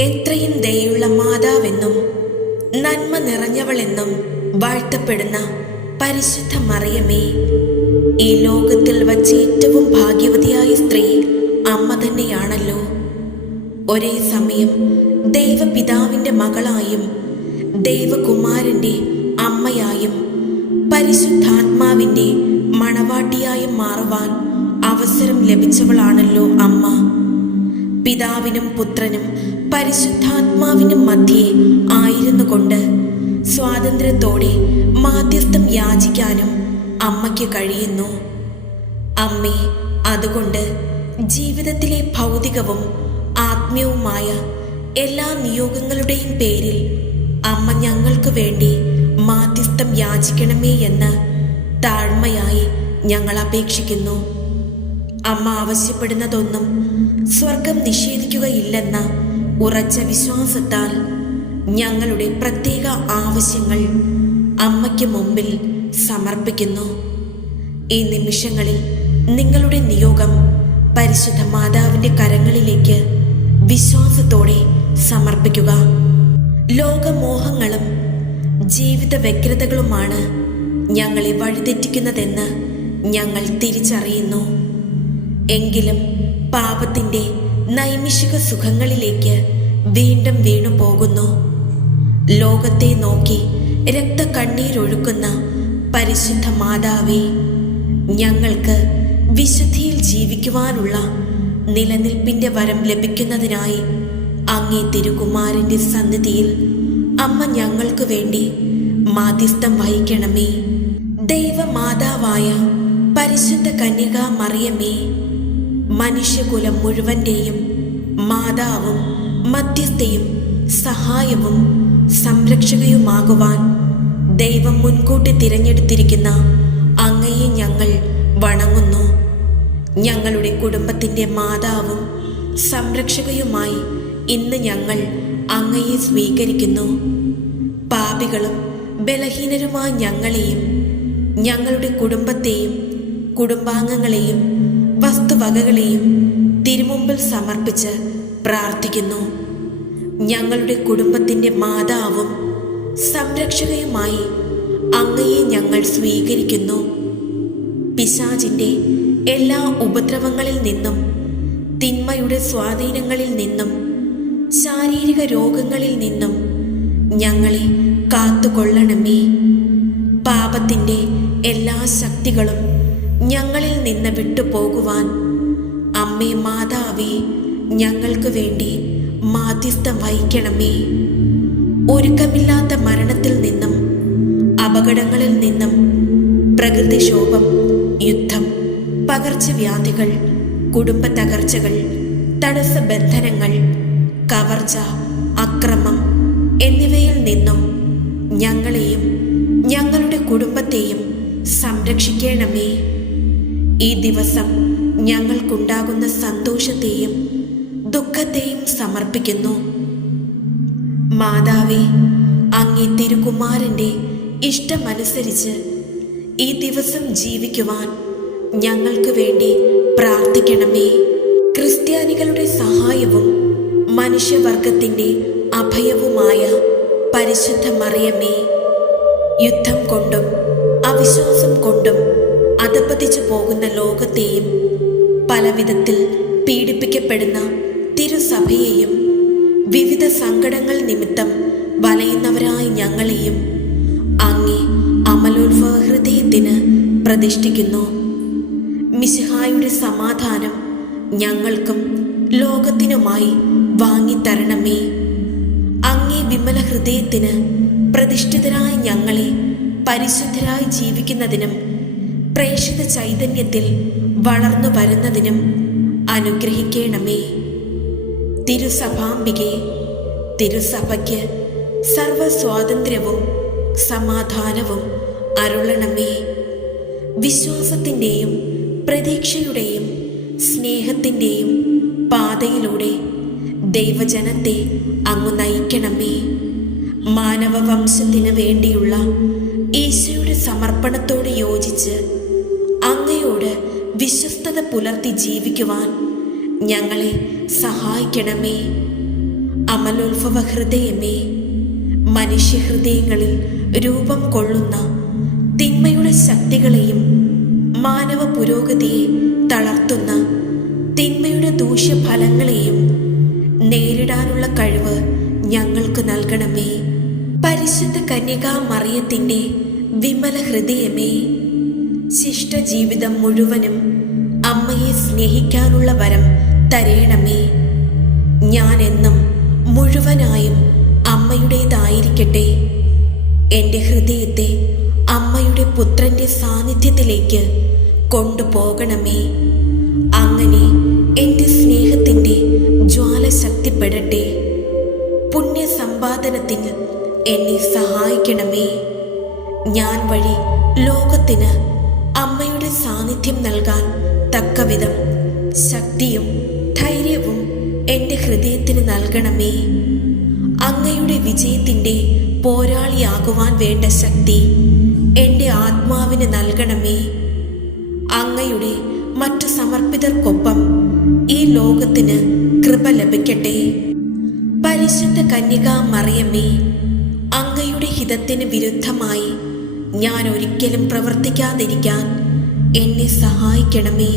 എത്രയും ദയുള്ള മാതാവെന്നും നന്മ നിറഞ്ഞവളെന്നും വാഴ്ത്തപ്പെടുന്ന പരിശുദ്ധ മറിയമേ, ഈ ലോകത്തിൽ വച്ച് ഏറ്റവും ഭാഗ്യവതിയായ സ്ത്രീ അമ്മ തന്നെയാണല്ലോ. ഒരേ സമയം ദൈവപിതാവിൻ്റെ മകളായും ദൈവകുമാരൻ്റെ അമ്മയായും പരിശുദ്ധാത്മാവിൻ്റെ മണവാട്ടിയായും മാറുവാൻ അവസരം ലഭിച്ചവളാണല്ലോ അമ്മ. പിതാവിനും പുത്രനും പരിശുദ്ധാത്മാവിനും മധ്യേ ആയിരുന്നു കൊണ്ട് സ്വാതന്ത്ര്യത്തോടെ മാധ്യസ്ഥം യാചിക്കാനും അമ്മയ്ക്ക് കഴിയുന്നു. അമ്മേ, അതുകൊണ്ട് ജീവിതത്തിലെ ഭൗതികവും ആത്മീയവുമായ എല്ലാ നിയോഗങ്ങളുടെയും പേരിൽ അമ്മ ഞങ്ങൾക്ക് വേണ്ടി മാധ്യസ്ഥം യാചിക്കണമേ എന്ന് താഴ്മയായി ഞങ്ങൾ അപേക്ഷിക്കുന്നു. അമ്മ ആവശ്യപ്പെടുന്നതൊന്നും സ്വർഗം നിഷേധിക്കുകയില്ലെന്ന ഉറച്ച വിശ്വാസത്താൽ ഞങ്ങളുടെ പ്രത്യേക ആവശ്യങ്ങൾ അമ്മയ്ക്ക് മുമ്പിൽ സമർപ്പിക്കുന്നു. ഈ നിമിഷങ്ങളിൽ നിങ്ങളുടെ നിയോഗം പരിശുദ്ധ മാതാവിൻ്റെ കരങ്ങളിലേക്ക് വിശ്വാസത്തോടെ സമർപ്പിക്കുക. ലോകമോഹങ്ങളും ജീവിത വ്യഗ്രതകളുമാണ് ഞങ്ങളെ വഴിതെറ്റിക്കുന്നതെന്ന് ഞങ്ങൾ തിരിച്ചറിയുന്നു. എങ്കിലും പാപത്തിൻ്റെ നൈമിഷിക സുഖങ്ങളിലേക്ക് വീണ്ടും വീണു പോകുന്നു. ലോകത്തെ നോക്കി രക്തക്കണ്ണീരൊഴുക്കുന്ന പരിശുദ്ധ മാതാവേ, ഞങ്ങൾക്ക് വിശുദ്ധിയിൽ ജീവിക്കുവാനുള്ള നിലനിൽപ്പിൻ്റെ വരം ലഭിക്കുന്നതിനായി അങ്ങേ തിരുകുമാരൻ്റെ സന്നിധിയിൽ അമ്മ ഞങ്ങൾക്ക് വേണ്ടി മാധ്യസ്ഥം വഹിക്കണമേ. ദൈവമാതാവായ പരിശുദ്ധ കന്യക മറിയമേ, മനുഷ്യകുലം മുഴുവൻ്റെയും മാതാവും മധ്യസ്ഥയും സഹായവും സംരക്ഷകയുമാകുവാൻ ദൈവം മുൻകൂട്ടി തിരഞ്ഞെടുത്തിരിക്കുന്ന അങ്ങയെ ഞങ്ങൾ വണങ്ങുന്നു. ഞങ്ങളുടെ കുടുംബത്തിൻ്റെ മാതാവും സംരക്ഷകയുമായി ഇന്ന് ഞങ്ങൾ അങ്ങയെ സ്വീകരിക്കുന്നു. പാപികളും ബലഹീനരുമായ ഞങ്ങളെയും ഞങ്ങളുടെ കുടുംബത്തെയും കുടുംബാംഗങ്ങളെയും വസ്തുവകകളെയും തിരുമുമ്പിൽ സമർപ്പിച്ച് പ്രാർത്ഥിക്കുന്നു. ഞങ്ങളുടെ കുടുംബത്തിൻ്റെ മാതാവും സംരക്ഷകയുമായി അങ്ങയെ ഞങ്ങൾ സ്വീകരിക്കുന്നു. പിശാചിൻ്റെ എല്ലാ ഉപദ്രവങ്ങളിൽ നിന്നും, തിന്മയുടെ സ്വാധീനങ്ങളിൽ നിന്നും, ശാരീരിക രോഗങ്ങളിൽ നിന്നും ഞങ്ങളെ കാത്തുകൊള്ളണമേ. പാപത്തിൻ്റെ എല്ലാ ശക്തികളും ഞങ്ങളിൽ നിന്ന് വിട്ടുപോകുവാൻ അമ്മേ മാതാവേ, ഞങ്ങൾക്ക് വേണ്ടി മാധ്യസ്ഥം വഹിക്കണമേ. ഒരുക്കമില്ലാത്ത മരണത്തിൽ നിന്നും, അപകടങ്ങളിൽ നിന്നും, പ്രകൃതിക്ഷോഭം, യുദ്ധം, പകർച്ചവ്യാധികൾ, കുടുംബ തകർച്ചകൾ, തടസ്സബന്ധനങ്ങൾ, കവർച്ച, അക്രമം എന്നിവയിൽ നിന്നും ഞങ്ങളെയും ഞങ്ങളുടെ കുടുംബത്തെയും സംരക്ഷിക്കണമേ. ഈ ദിവസം ഞങ്ങൾക്കുണ്ടാകുന്ന സന്തോഷത്തെയും ദുഃഖത്തെയും സമർപ്പിക്കുന്നു. മാതാവേ, അങ്ങേ തിരുകുമാരൻ്റെ ഇഷ്ടമനുസരിച്ച് ഈ ദിവസം ജീവിക്കുവാൻ ഞങ്ങൾക്ക് വേണ്ടി പ്രാർത്ഥിക്കണമേ. ക്രിസ്ത്യാനികളുടെ സഹായവും മനുഷ്യവർഗത്തിൻ്റെ അഭയവുമായ പരിശുദ്ധ മറിയമേ, യുദ്ധം കൊണ്ടും അവിശ്വാസം കൊണ്ടും അധപതിച്ചു പോകുന്ന ലോകത്തെയും പലവിധത്തിൽ പീഡിപ്പിക്കപ്പെടുന്ന തിരുസഭയെയും വിവിധ സങ്കടങ്ങൾ നിമിത്തം വലയുന്നവരായ ഞങ്ങളെയും അങ്ങേ അമലോത്ഭവ ഹൃദയത്തിന് പ്രതിഷ്ഠിക്കുന്നു. മിശിഹായുടെ സമാധാനം ഞങ്ങൾക്കും ലോകത്തിനുമായി വാങ്ങിത്തരണമേ. അങ്ങേ വിമല ഹൃദയത്തിന് പ്രതിഷ്ഠിതരായ ഞങ്ങളെ പരിശുദ്ധരായി ജീവിക്കുന്നതിനും പ്രേഷിത ചൈതന്യത്തിൽ വളർന്നു വരുന്നതിനും അനുഗ്രഹിക്കണമേ. തിരുസഭാംബികെ, തിരുസഭയ്ക്ക് സർവസ്വാതന്ത്ര്യവും സമാധാനവും അരുളണമേ. വിശ്വാസത്തിൻ്റെയും പ്രതീക്ഷയുടെയും സ്നേഹത്തിൻ്റെയും പാതയിലൂടെ ദൈവജനത്തെ അങ്ങ് നയിക്കണമേ. മാനവവംശത്തിന് വേണ്ടിയുള്ള ഈശോയുടെ സമർപ്പണത്തോട് യോജിച്ച് അങ്ങയോട് വിശ്വസ്തത പുലർത്തി ജീവിക്കുവാൻ ഞങ്ങളെ സഹായിക്കണമേ. അമലോത്ഭവ ഹൃദയമേ, മനുഷ്യഹൃദയങ്ങളിൽ രൂപം കൊള്ളുന്ന തിന്മയുടെ ശക്തികളെയും മാനവ പുരോഗതിയെ തളർത്തുന്ന തിന്മയുടെ ദൂഷ്യഫലങ്ങളെയും നേരിടാനുള്ള കഴിവ് ഞങ്ങൾക്ക് നൽകണമേ. പരിശുദ്ധ കന്യകാ മറിയത്തിൻ്റെ വിമല ഹൃദയമേ, ശിഷ്ടജീവിതം മുഴുവനും അമ്മയെ സ്നേഹിക്കാനുള്ള വരം തരേണമേ. ഞാൻ എന്നും മുഴുവനായും അമ്മയുടേതായിരിക്കട്ടെ. എൻ്റെ ഹൃദയത്തെ അമ്മയുടെ പുത്രൻ്റെ സാന്നിധ്യത്തിലേക്ക് കൊണ്ടുപോകണമേ. അങ്ങനെ എൻ്റെ സ്നേഹത്തിൻ്റെ ജ്വാല ശക്തിപ്പെടട്ടെ. പുണ്യസമ്പാദനത്തിന് എന്നെ സഹായിക്കണമേ. ഞാൻ വഴി ലോകത്തിന് അമ്മയുടെ സാന്നിധ്യം നൽകാൻ തക്കവിധം ശക്തിയും ധൈര്യവും എൻ്റെ ഹൃദയത്തിന് നൽകണമേ. അങ്ങയുടെ വിജയത്തിൻ്റെ പോരാളിയാകുവാൻ വേണ്ട ശക്തി എൻ്റെ ആത്മാവിന് നൽകണമേ. അങ്ങയുടെ മറ്റു സമർപ്പിതർക്കൊപ്പം ഈ ലോകത്തിന് കൃപ ലഭിക്കട്ടെ. പരിശുദ്ധ കന്യകാ മറിയമേ, അങ്ങയുടെ ഹിതത്തിന് വിരുദ്ധമായി ഞാൻ ഒരിക്കലും പ്രവർത്തിക്കാതിരിക്കാൻ എന്നെ സഹായിക്കണമേ.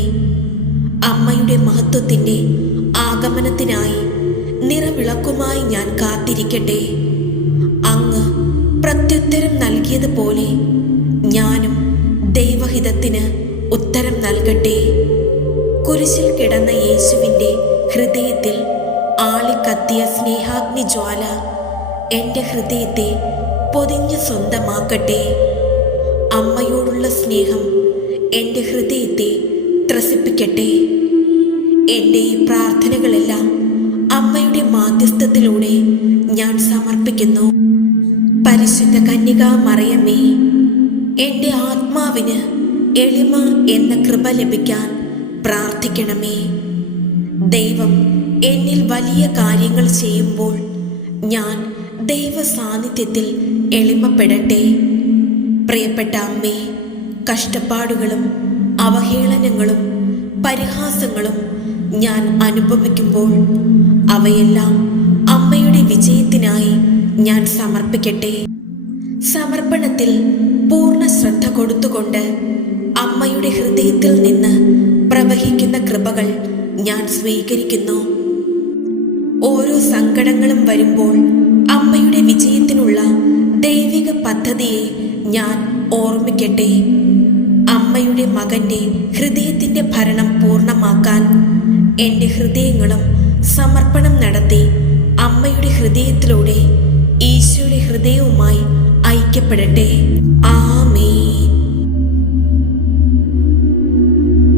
അമ്മയുടെ മഹത്വത്തിൻ്റെ ആഗമനത്തിനായി നിറവിളക്കുമായി ഞാൻ കാത്തിരിക്കട്ടെ. അങ്ങ് പ്രത്യുത്തരം നൽകിയതുപോലെ ഞാനും ദൈവഹിതത്തിന് ഉത്തരം നൽകട്ടെ. കുരിശിൽ കിടന്ന യേശുവിൻ്റെ ഹൃദയത്തിൽ ആളിക്കത്തിയ സ്നേഹാഗ്നി ജ്വാല എൻ്റെ ഹൃദയത്തെ പൊതിഞ്ഞ് സ്വന്തമാക്കട്ടെ. അമ്മയോടുള്ള സ്നേഹം എൻ്റെ ഹൃദയത്തെ ത്രസിപ്പിക്കട്ടെ. എൻ്റെ ഈ പ്രാർത്ഥനകളെല്ലാം അമ്മയുടെ മാധ്യസ്ഥത്തിലൂടെ ഞാൻ സമർപ്പിക്കുന്നു. പരിശുദ്ധ കന്യകാ മറിയമേ, എൻ്റെ ആത്മാവിന് എളിമ എന്ന കൃപ ലഭിക്കാൻ പ്രാർത്ഥിക്കണമേ. ദൈവം എന്നിൽ വലിയ കാര്യങ്ങൾ ചെയ്യുമ്പോൾ ഞാൻ ദൈവ സാന്നിധ്യത്തിൽ എളിമപ്പെടട്ടെ. പ്രിയപ്പെട്ട അമ്മേ, കഷ്ടപ്പാടുകളും അവഹേളനങ്ങളും പരിഹാസങ്ങളും ഞാൻ അനുഭവിക്കുമ്പോൾ അവയെല്ലാം അമ്മയുടെ വിജയത്തിനായി ഞാൻ സമർപ്പിക്കട്ടെ. സമർപ്പണത്തിൽ പൂർണ്ണ ശ്രദ്ധ കൊടുത്തുകൊണ്ട് അമ്മയുടെ ഹൃദയത്തിൽ നിന്ന് പ്രവഹിക്കുന്ന കൃപകൾ ഞാൻ സ്വീകരിക്കുന്നു. ഓരോ സങ്കടങ്ങളും വരുമ്പോൾ അമ്മയുടെ വിജയത്തിനുള്ള ദൈവിക പദ്ധതിയെ ഞാൻ ഓർമ്മിക്കട്ടെ. അമ്മയുടെ മകൻ്റെ ഹൃദയത്തിൻ്റെ ഭരണം പൂർണ്ണമാക്കാൻ എൻ്റെ ഹൃദയങ്ങളും സമർപ്പണം നടത്തി അമ്മയുടെ ഹൃദയത്തിലൂടെ ഈശോയുടെ ഹൃദയവുമായി ഐക്യപ്പെടട്ടെ. ആമേൻ.